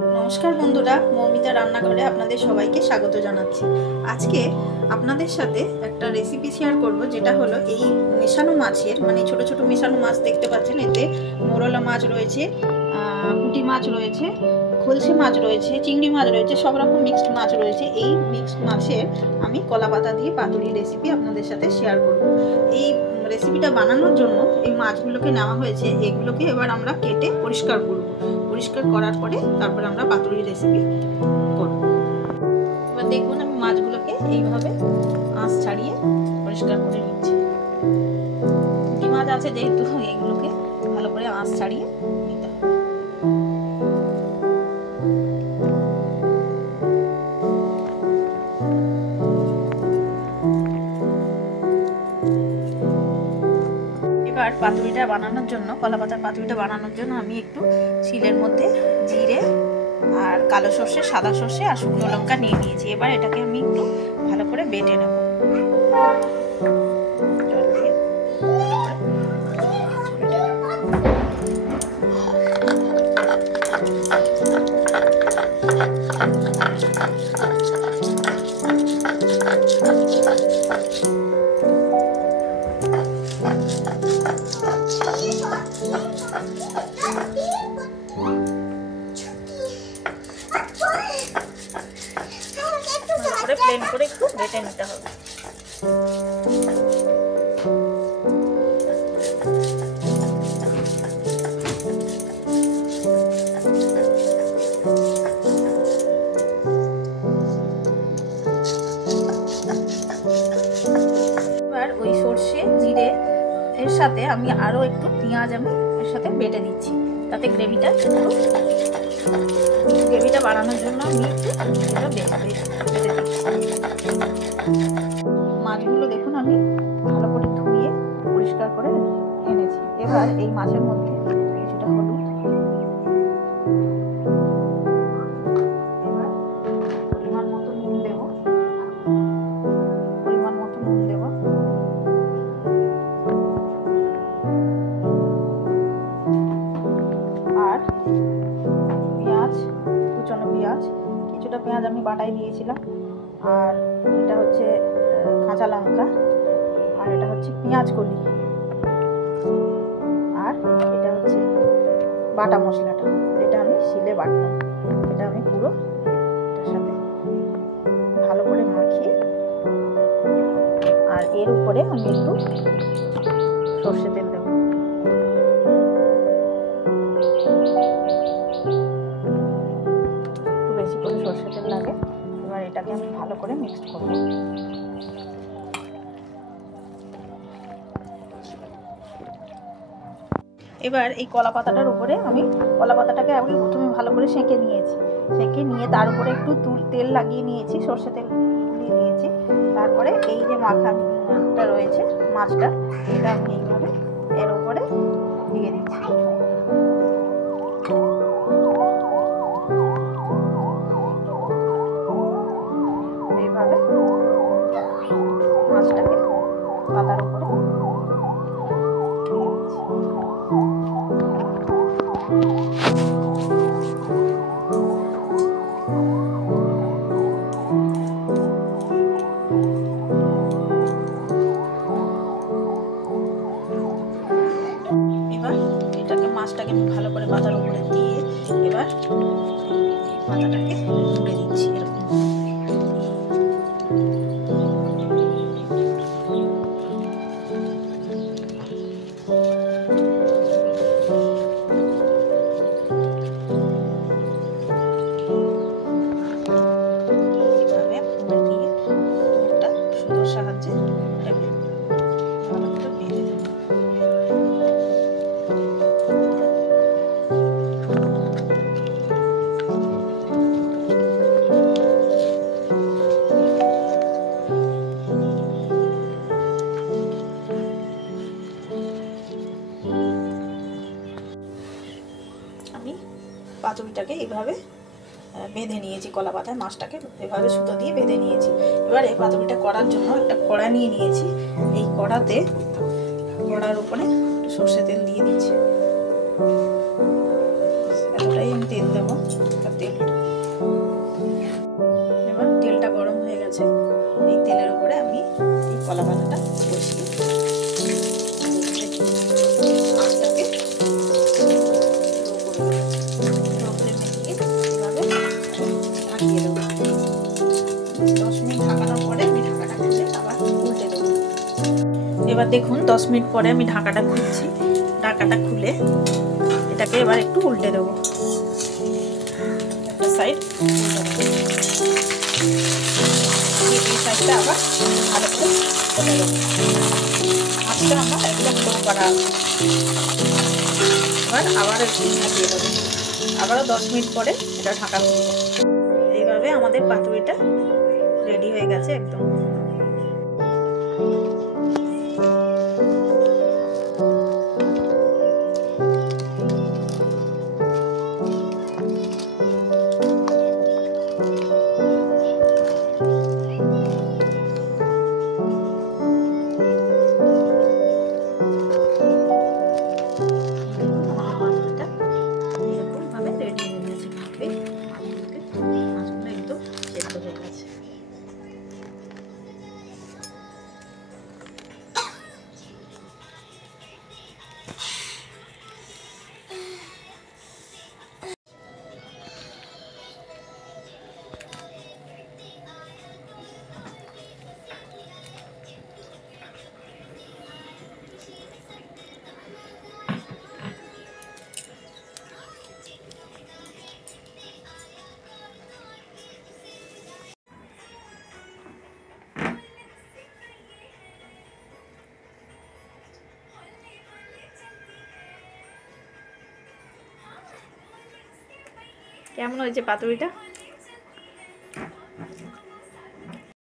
नमस्कार बंधुरा मौमिता रान्नाघरे आपनादेर सबाइके स्वागत जानाच्छि। आजके आपनादेर साथे एकटा रेसिपि शेयर करब जेटा हलो एई मेशानो माछेर माने छोटो छोटो मेशानो माछ देखते पाच्छेन। एते मोरला माछ रयेछे, पुঁটি माछ रयेछे, खलसि माछ रयेछे, चिंगड़ी माछ रयेछे, सब रकम मिक्सड माछ रयेछे। एई मिक्सड माछेर आमि कला पाता दिये पाতুরি रेसिपि आपनादेर साथे शेयर करब। एई रेसिपिटा बानानोर जोन्नो এই মাছগুলোকে নেওয়া হয়েছে। এগুলোকে এবার আমরা কেটে পরিষ্কার করব। পরিষ্কার করার পরে তারপরে আমরা পাতুরি রেসিপি করব। এবার দেখুন আমি মাছগুলোকে এইভাবে আঁশ ছাড়িয়ে পরিষ্কার করে নিচ্ছি। পুঁটি মাছ আছে যেহেতু এগুলোকে ভালো করে আঁশ ছাড়িয়ে নিতে হবে। এবার পাতুরিটা বানানোর জন্য কলা পাতার পাতুরিটা বানানোর জন্য আমি একটু শিলের মধ্যে জিরে আর কালো সর্ষে, সাদা সর্ষে আর শুকনো লঙ্কা নিয়ে নিয়েছি। এবার এটাকে আমি একটু ভালো করে বেটে নেব। প্লেন করে একটু বেটে নিতে হবে। এবার ওই সরষে জিরে এর সাথে আমি আরো একটু পেঁয়াজ আমি এর সাথে বেটে দিচ্ছি, তাতে গ্রেভিটা বাড়ানোর জন্য আমি এটা বেটে দিচ্ছি। মাছগুলো দেখুন আমি ভালো করে ধুয়ে পরিষ্কার করে এনেছি। এবার এই মাছের মধ্যে কিছুটা হলুদ, এবার পরিমাণ মতো নুন দেব, আর পেঁয়াজ, কুচনো পেঁয়াজ, কিছুটা পেঁয়াজ আমি বাটাই দিয়েছিলাম, আর এটা হচ্ছে কাঁচা লঙ্কা, আর এটা হচ্ছে পেঁয়াজ কলি, আর এটা হচ্ছে বাটা মশলাটা যেটা আমি শিলে বাটলাম। এটা আমি পুরো এটার সাথে ভালো করে মাখিয়ে, আর এর উপরে আমি একটু সর্ষে তেল দেব। একটু বেশি করে সর্ষে তেল লাগে। এবার এটাকে আমি ভালো করে মিক্সড করব। এবার এই কলা পাতাটার উপরে আমি কলা পাতাটাকে আগে প্রথমে ভালো করে সেঁকে নিয়েছি। সেঁকে নিয়ে তার উপরে একটু তেল লাগিয়ে নিয়েছি, সর্ষে তেল দিয়ে দিয়েছি। তারপরে এই যে মাখাটা রয়েছে মাছটা, এটা আমি এইভাবে এর উপরে দিয়ে দিচ্ছি। এইভাবে মাছটাকে পাতার উপরে দিয়ে দিচ্ছি। এবার এটাকে মাছটাকে আমি ভালো করে পাতার উপরে দিয়ে এবার এই পাতাটাকে মুড়ে দিচ্ছি এরকম। সাহায্যে এটাকে ভালো করে বেঁধে দেব। আমি পাতুরিটাকে এইভাবে বেঁধে নিয়েছি, কলা পাতায় মাছটাকে এভাবে সুতো দিয়ে বেঁধে নিয়েছি। এবার এই পাতুরিটা করার জন্য একটা কড়া নিয়ে নিয়েছি। এই কড়ার উপরে সর্ষে তেল দিয়ে দিচ্ছি। এতটাই আমি তেল দেবো। তেল দিয়ে দেবো। 10 মিনিট ঢাকানোর পরে আমি ঢাকাটা খুলে আবার উল্টে দেবো। এবার দেখুন 10 মিনিট পরে আমি ঢাকাটা খুলছি। ঢাকাটা খুলে এটাকে এবার একটু উল্টে দেবো, একটা সাইড উল্টে দেবো, এই সাইডটা আবার ভালো করে উল্টে দেবো। আজকে আমার একদম লো করা আছে। এবার আবার একটু দিয়ে দেবো, আবারও 10 মিনিট পরে এটা ঢাকা খুলবো। এইভাবে আমাদের পাতুরিটা রেডি হয়ে গেছে একদম। কেমন হয়েছে পাতুরিটা?